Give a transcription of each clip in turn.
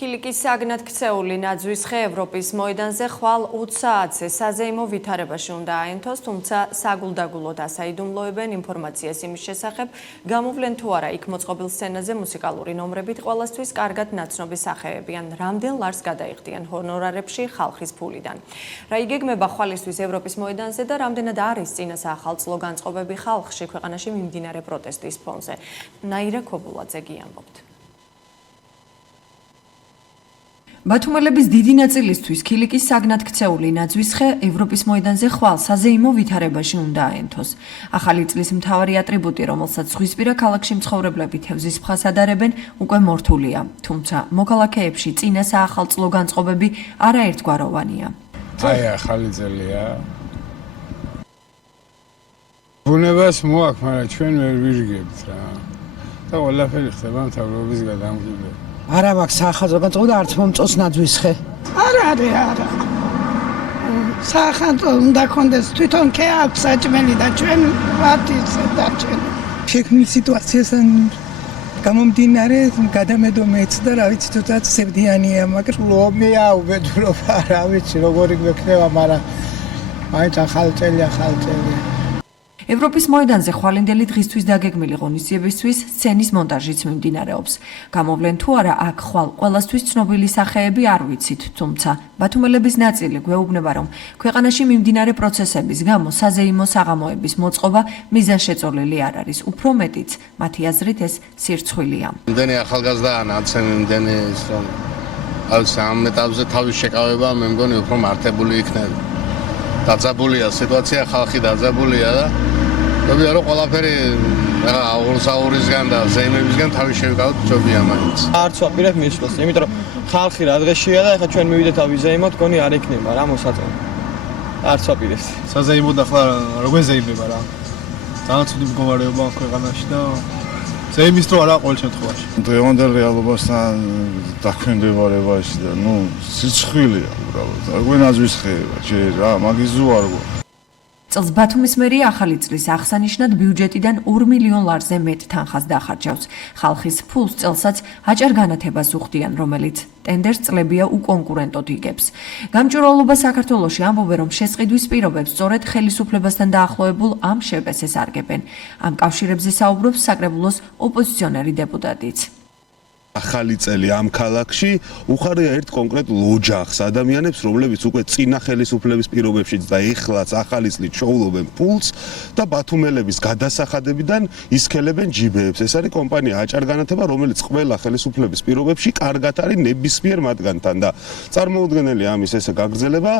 ქილიკის საგნად ქცეული ნაძვის ხე ევროპის მოედანზე ხვალ 20 საათზე საზეიმო ვითარებაში უნდა აენთოს, თუმცა საგულდაგულოდ ასაიდუმლოებენ ინფორმაციას იმის შესახებ, გამოვლენ თუ არა იქ მოწყობილ სცენაზე მუსიკალური ნომრებით ყველასთვის კარგად ნაცნობი სახეები ან რამდენ ლარს გადაიხდიან ჰონორარებში ხალხის ფულიდან. რა იგეგმება ხვალისთვის ევროპის მოედანზე და რამდენად არის წინასაახალწლო განწყობები ხალხში ქვეყანაში მიმდინარე პროტესტის ფონზე. ნაირა ქობულაძე გიამბობთ. ბათუმელების დიდი ნაწილისთვის ქილიკის საგნად ქცეული ნაძვის ხე ევროპის მოედანზე ხვალ საზეიმო ვითარებაში უნდა აენთოს. ახალი წლის მთავარი ატრიბუტი, რომელსაც ზღვისპირა ქალაქში მცხოვრებლები თევზის მხას ადარებენ, უკვე მორთულია. თუმცა მოქალაქეებში წინასაახალწლო განწყობები არაერთგვაროვანია. აი ახალი წელია. ბუნებას მოაქვს, მაგრამ ჩვენ ვერ ვირგებთ რა. და ყველაფერი ხდება მთავრობის გადამყიდველი. არა მაქვს საახალწლო განწყობა და არც მომწონს ნაძვის ხე. არა. საახალწლო უნდა კონდეს თვითონ ხე აქვს საჭმელი და ჩვენ ვართ ისე დაჭერილი. შექმნილ სიტუაციასთან გამომდინარე გადამედო მეც და რა ვიცი თუნდაც სევდიანია, მაგრამ ლომია უბედურობა, რა ვიცი როგორი გვექნება, მაგრამ მაინც ახალი წელი. ევროპის მოედანზე ხვალინდელი დღისთვის დაგეგმილი ღონისძიებისთვის სცენის მონტაჟიც მიმდინარეობს. გამოვლენ თუ არა აქ ხვალ ყველასთვის ცნობილი სახეები არ ვიცით, თუმცა ბათუმელების ნაწილი გვეუბნება, რომ ქვეყანაში მიმდინარე პროცესების გამო საზეიმო საღამოების მოწყობა მიზანშეწონილი არ არის. უფრო მეტიც, მათი აზრით ეს სირცხვილია. იმდენი ახალგაზრდაა ნაცემი, იმდენი ის რომ ამ ეტაპზე თავის შეკავება მე მგონი უფრო მართებული იქნება. დაძაბულია სიტუაცია, ხალხი დაძაბულია და მგონია რომ ყველაფერი აურისგან და ზეიმებისგან თავის შევიკავოთ ჯობია მაინც. არც ვაპირებ მისვლას, იმიტომ რომ ხალხი რა დღეშია და ეხლა ჩვენ მივიდეთ ავიზეიმოთ, გონი არ იქნება რა მოსაწონი. არც ვაპირებთ. საზეიმოდ ახლა როგორ ზეიმება რა. ძალიან ცუდი მდგომარეობა ქვეყანაში და ზეიმის დრო არა ყოველ შემთხვევაში. დღევანდელ რეალობასთან დაქვემდებარებაში და სიცხვილეა უბრალოდ. როგორ ნაძვის ხეება ჯერ რა, მაგის ზუ არ გვაქვს. წელს ბათუმის მერია ახალი წლის აღსანიშნად ბიუჯეტიდან 2 მილიონ ლარზე მეტ თანხას დახარჯავს. ხალხის ფულს წელსაც აჭარ-განათებას უხდიან, რომელიც ტენდერს წლებია უკონკურენტოდ იგებს. გამჭვირვალობა საქართველოში ამბობენ, რომ შესყიდვის პირობებს სწორედ ხელისუფლებასთან დაახლოებულ ამ შპს-ს არგებენ. ამ კავშირებზე საუბრობს საკრებულოს ოპოზიციონერი დეპუტატიც. ახალი წელი ამ ქალაქში უხარია ერთ კონკრეტულ ოჯახს, ადამიანებს, რომლებიც უკვე წინა ხელისუფლების პირობებშიც და ეხლაც ახალი წლით შოულობენ ფულს და ბათუმელების გადასახადებიდან ისქელებენ ჯიბეებს. ეს არის კომპანია აჭარ-განათება, რომელიც ყველა ხელისუფლების პირობებში კარგად არის ნებისმიერ მათგანთან და წარმოუდგენელი ამის ესე გაგრძელება.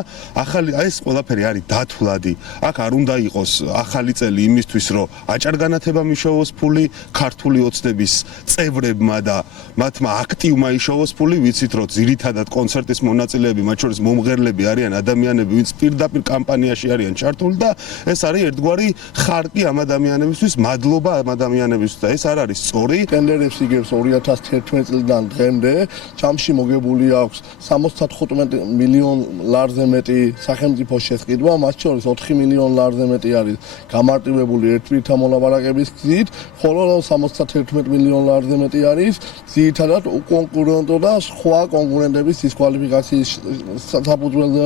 ეს ყველაფერი არის დათვლადი. აქ არ უნდა იყოს ახალი წელი იმისთვის, რომ აჭარ-განათება მიშოვოს ფული ქართული ოცნების წევრებმა და მათმა აქტივმა იშოვოს ფული, ვიცით რომ ძირითადად კონცერტის მონაწილეები, მათ შორის მომღერლები არიან ადამიანები, ვინც პირდაპირ კამპანიაში არიან ჩართული და ეს არის ერთგვარი ხარკი ამ ადამიანებისთვის, მადლობა ამ ადამიანებისთვის და ეს არ არის სწორი. ტენდერებს იგებს 2011 წლიდან დღემდე, ჯამში მოგებული აქვს 75 მილიონ ლარზე მეტი სახელმწიფო შესყიდვა, მათ შორის 4 მილიონ ლარზე მეტი არის გამარტივებული ერთდროული მოლაპარაკების გზით, ხოლო 71 მილიონ ლარზე მეტი არის ძირითადად უკონკურენტო და სხვა კონკურენტების დისკვალიფიკაციის საფუძველზე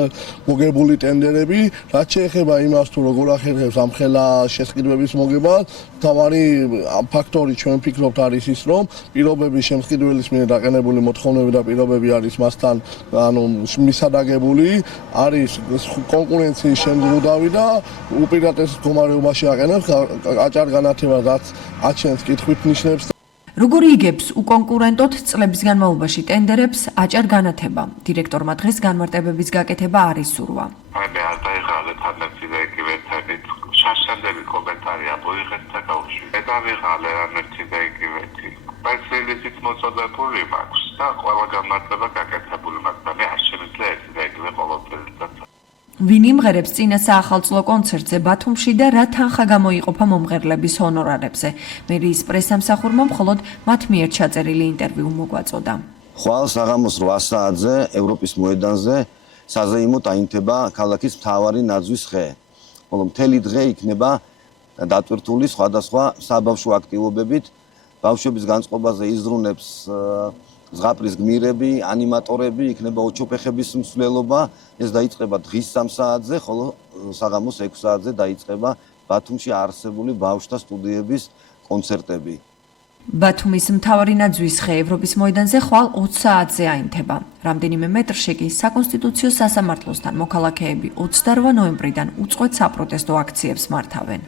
მოგებული ტენდერები, რაც შეეხება იმას თუ როგორ ახერხებს ამ ხელა შესყიდვების მოგებას, მთავარი ფაქტორი ჩვენ ვფიქრობთ არის ის, რომ პირობების შემსყიდველის მიერ დაყენებული მოთხოვნები და პირობები არის მასთან მისადაგებული, არის კონკურენციის შემზღუდავი და უპირატეს მდგომარეობაში აყენებს აჭარ-განათებას, რაც აჩენს კითხვით ნიშნებს. როგორი იგებს უკონკურენტოდ წლების განმავლობაში ტენდერებს აჭარ-განათება? დირექტორმა დღეს განმარტებების გაკეთება არ ისურვა. მე არ დაიღალეთ ანალიზი იგივე თემით. შაშანდები კომენტარი ამოიღეთ საკავშირში. მე დავიღალე ანალიზი იგივე თემით. სპეციალისტის მოწოდებული მაქვს და ყველა განმარტება გაკეთებული მაქვს და მე არ შემიძლია ეს იგივე ყოველთვის. ვინ იმღერებს წინასაახალწლო კონცერტზე ბათუმში და რა თანხა გამოიყოფა მომღერლების ჰონორარებზე? მერიის პრესამსახურმა მხოლოდ მათ მიერ ჩაწერილი ინტერვიუ მოგვაწოდა. ხვალ საღამოს 8 საათზე ევროპის მოედანზე საზეიმოდ აინთება ქალაქის მთავარი ნაძვის ხე. ხოლო მთელი დღე იქნება დატვირთული სხვადასხვა საბავშვო აქტივობებით, ბავშვების განწყობაზე იზრუნებს ზღაპრის გმირები, ანიმატორები, იქნება ოჩოფეხების მსვლელობა. ეს დაიწყება დღის 3 საათზე, ხოლო საღამოს 6 საათზე დაიწყება ბათუმში არსებული ბავშვთა სტუდიების კონცერტები. ბათუმის მთავარი ნაძვის ხე ევროპის მოედანზე ხვალ 20 საათზე აინთება. რამდენიმე მეტრში კი საკონსტიტუციო სასამართლოსთან მოქალაქეები 28 ნოემბრიდან უწყვეტ საპროტესტო აქციებს მართავენ.